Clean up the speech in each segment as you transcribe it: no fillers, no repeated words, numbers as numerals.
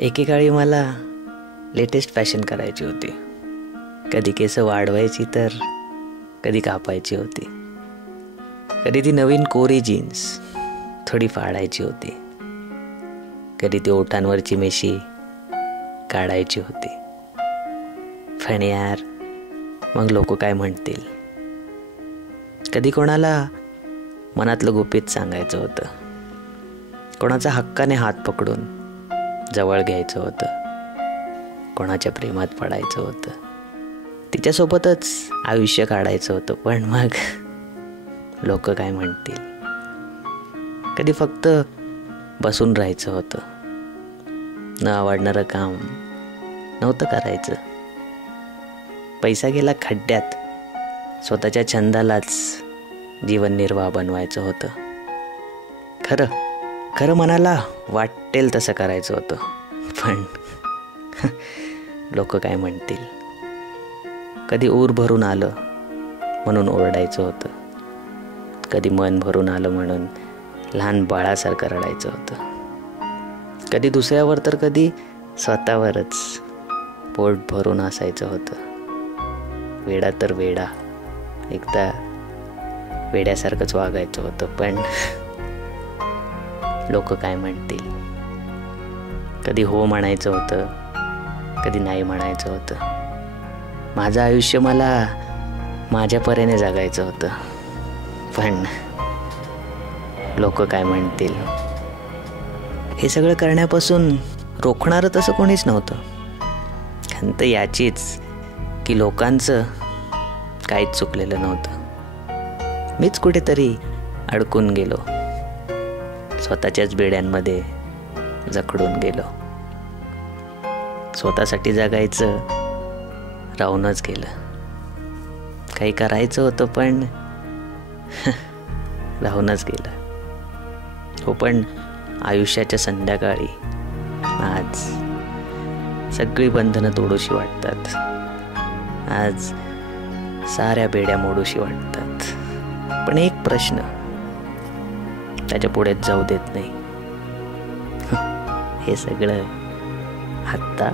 एकेकाळी मला latest fashion करायची होती. कधी केस वाढवायची तर कधी कापायची होती. कधी ती नवीन कोरी जीन्स थोडी फाडायची होती. कधी ती ओठांवरची मिशी काढायची होती. पण यार, मग लोक काय म्हणतील? कधी कोणाला मनातलं गुपित सांगायचं होतं. कोणाचा हक्काने हात पकडून जवळ घ्यायचं होतं. कोणाच्या प्रेमात पडायचं होतं. तिच्यासोबतच आयुष्य काढायचं होतं. पण मग लोक काय म्हणतील? कधी फक्त बसून राहायचं होतं. न आवडणारं काम नव्हतं करायचं. पैसा गेला खड्ड्यात. स्वतःच्या छंदालाच जीवननिर्वाह बनवायचं होतं. खरं मनाला वाटेल तसं करायचं होतं. पण लोक काय म्हणतील? कधी ऊर भरून आलं म्हणून ओरडायचं होतं. कधी मन भरून आलं म्हणून लहान बाळासारखं रडायचं होतं. कधी दुसऱ्यावर तर कधी स्वतःवरच पोट भरून असायचं होतं. वेडा तर वेडा, एकदा वेड्यासारखंच वागायचं होतं. पण लोक काय म्हणतील? कधी हो म्हणायचं होतं, कधी नाही म्हणायचं होतं. माझं आयुष्य मला माझ्या परीने जगायचं होतं. पण लोक काय म्हणतील? हे सगळं करण्यापासून रोखणारं तसं कोणीच नव्हतं. खंत याचीच की लोकांचं काहीच चुकलेलं नव्हतं. मीच कुठेतरी अडकून गेलो. स्वतःच्याच बेड्यांमध्ये जखडून गेलो. स्वतःसाठी जगायचं राहूनच गेलं. काही करायचं होतं पण राहूनच गेलं. हो, पण आयुष्याच्या संध्याकाळी आज सगळी बंधनं तोडूशी वाटतात. आज साऱ्या बेड्या मोडूशी वाटतात. पण एक प्रश्न त्याच्या पुढेच जाऊ देत नाही. हे सगळं आत्ता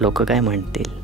लोक काय म्हणतील?